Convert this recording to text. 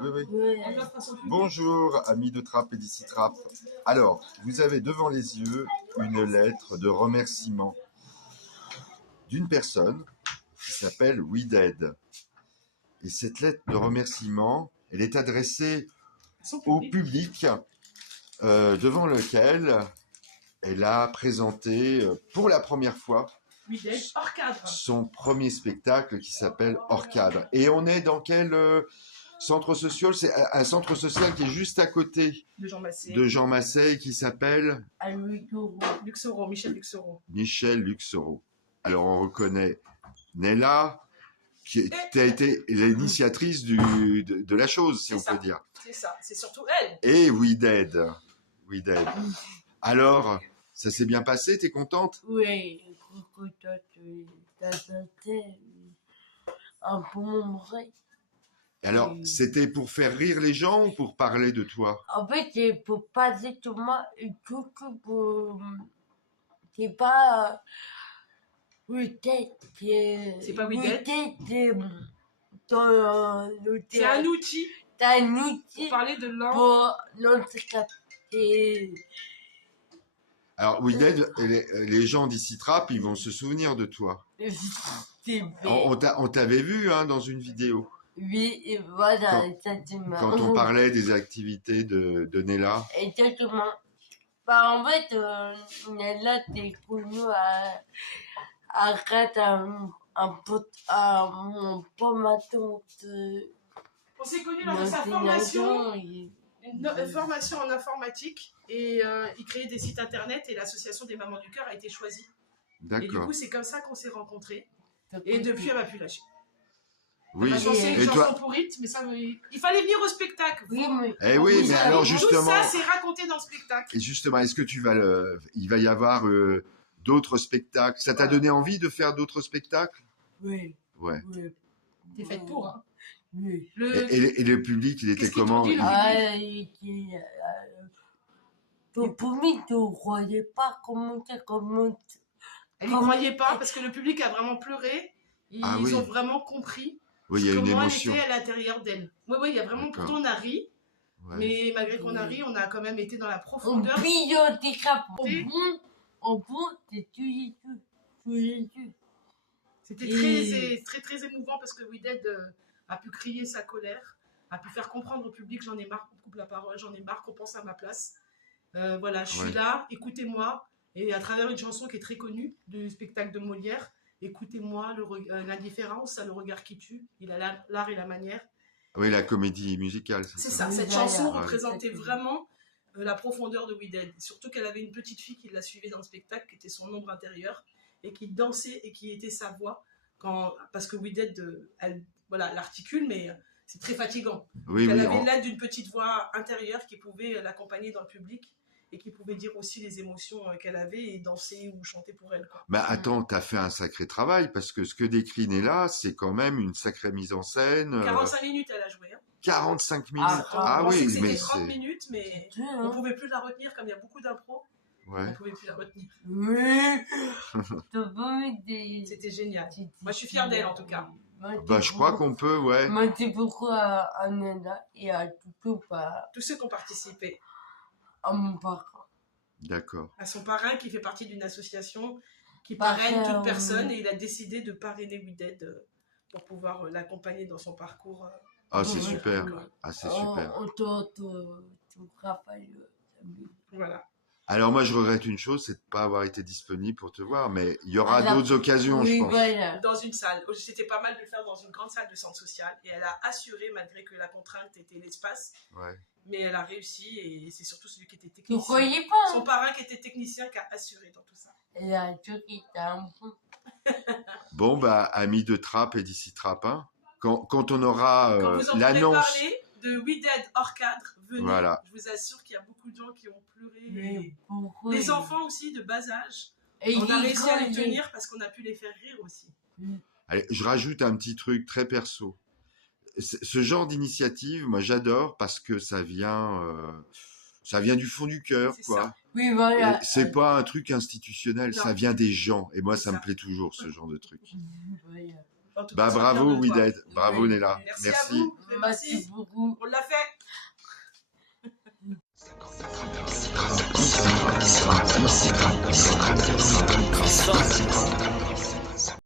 Oui, oui. Ouais. Bonjour, amis de Trappe et d'ici Trappe. Alors, vous avez devant les yeux une lettre de remerciement d'une personne qui s'appelle We Dead. Et cette lettre de remerciement, elle est adressée au public devant lequel elle a présenté pour la première fois hors cadre. son premier spectacle qui s'appelle Hors cadre. Et on est dans quel centre social? C'est un centre social qui est juste à côté de Jean Massé qui s'appelle Luxoro, Michel Luxoro. Michel Luxoro. Alors on reconnaît Nella, qui a été l'initiatrice de la chose, si on peut dire. C'est ça, c'est surtout elle. Et We Dead. We Dead. Alors, ça s'est bien passé, t'es contente? Oui, un peu mon vrai. Alors, c'était pour faire rire les gens ou pour parler de toi? En fait, c'est pour passer tout moi et tout pour... C'est pas... C'est pas We Dead. C'est un outil. C'est un outil pour parler de l'an. Pour l'handicap. Alors, We Dead, les gens d'ici Trappe, ils vont se souvenir de toi. On t'avait vu dans une vidéo. Oui, et voilà, exactement. Quand on parlait des activités de Nella. Exactement. Bah, en fait, Nella, t'es connue à mon formateur de... On s'est connus lors de sa formation. Une formation en informatique et il créait des sites internet et l'association des mamans du cœur a été choisie. D'accord. Et du coup, c'est comme ça qu'on s'est rencontrés. Et depuis, elle m'a pu lâcher. Oui. Elle m'a chanté une chanson pourrite, mais ça, il fallait venir au spectacle. Oui, mais, mais alors justement... Tout ça, c'est raconté dans le spectacle. Et justement, est-ce que il va y avoir d'autres spectacles? Ça t'a donné envie de faire d'autres spectacles? Oui. Ouais. Oui. T'es faite pour, hein? Oui. Et le public, il était comment? Le public ne croyait pas comment... Elle n'y croyait pas parce que le public a vraiment pleuré. Ils ont vraiment compris il y a une comment émotion. elle était à l'intérieur d'elle. Oui, il y a vraiment... Pourtant, on a ri. Ouais. Mais malgré qu'on a ri, on a quand même été dans la profondeur. Au bout, c'est tous les deux. C'était très émouvant parce que We Dead a pu crier sa colère, a pu faire comprendre au public j'en ai marre qu'on coupe la parole, j'en ai marre qu'on pense à ma place. Voilà, je suis là, écoutez-moi. Et à travers une chanson qui est très connue du spectacle de Molière, écoutez-moi, l'indifférence, le regard qui tue, il a l'art et la manière. Oui, la comédie musicale. C'est ça, cette chanson représentait vraiment la profondeur de We Dead. Surtout qu'elle avait une petite fille qui la suivait dans le spectacle, qui était son ombre intérieure, et qui dansait et qui était sa voix. Parce que We Dead, elle articule, mais c'est très fatigant. Elle avait l'aide d'une petite voix intérieure qui pouvait l'accompagner dans le public et qui pouvait dire aussi les émotions qu'elle avait et danser ou chanter pour elle. Mais attends, t'as fait un sacré travail parce que ce que décrit Nella, c'est quand même une sacrée mise en scène. 45 minutes elle a joué. 45 minutes. On pensait que c'était 30 minutes, mais on ne pouvait plus la retenir comme il y a beaucoup d'impro. Ouais. On ne pouvait plus la retenir. Oui. C'était génial. Moi, je suis fière d'elle en tout cas. Je crois qu'on peut, ouais. Merci beaucoup à Nella et à tous ceux qui ont participé. À mon parrain. D'accord. À son parrain qui fait partie d'une association qui parraine toute personne et il a décidé de parrainer We Dead pour pouvoir l'accompagner dans son parcours. C'est super. C'est super. Voilà. Alors moi je regrette une chose, c'est de pas avoir été disponible pour te voir, mais il y aura d'autres occasions, je pense. Voilà. Dans une salle. C'était pas mal de le faire dans une grande salle de centre social et elle a assuré malgré que la contrainte était l'espace. Ouais. Mais elle a réussi et c'est surtout celui qui était technicien. Vous croyez pas? Son parrain qui était technicien qui a assuré dans tout ça. Elle a assuré, un bon. Bon amis de Trappe et d'ici Trappe, quand on aura l'annonce. Parler de We Dead hors cadre, venez. Voilà. Je vous assure qu'il y a beaucoup de gens qui ont pleuré. Les enfants aussi de bas âge. Et on a réussi à les tenir parce qu'on a pu les faire rire aussi. Allez, je rajoute un petit truc très perso. Ce genre d'initiative, moi j'adore parce que ça vient du fond du cœur, quoi. Ça. Oui, voilà. C'est pas un truc institutionnel, ça vient des gens. Et moi, ça me plaît toujours, ce genre de truc. En tout Bah cas, sois bravo fier de toi. Wided, bravo Nella. Merci à vous. Merci beaucoup. On l'a fait. Merci.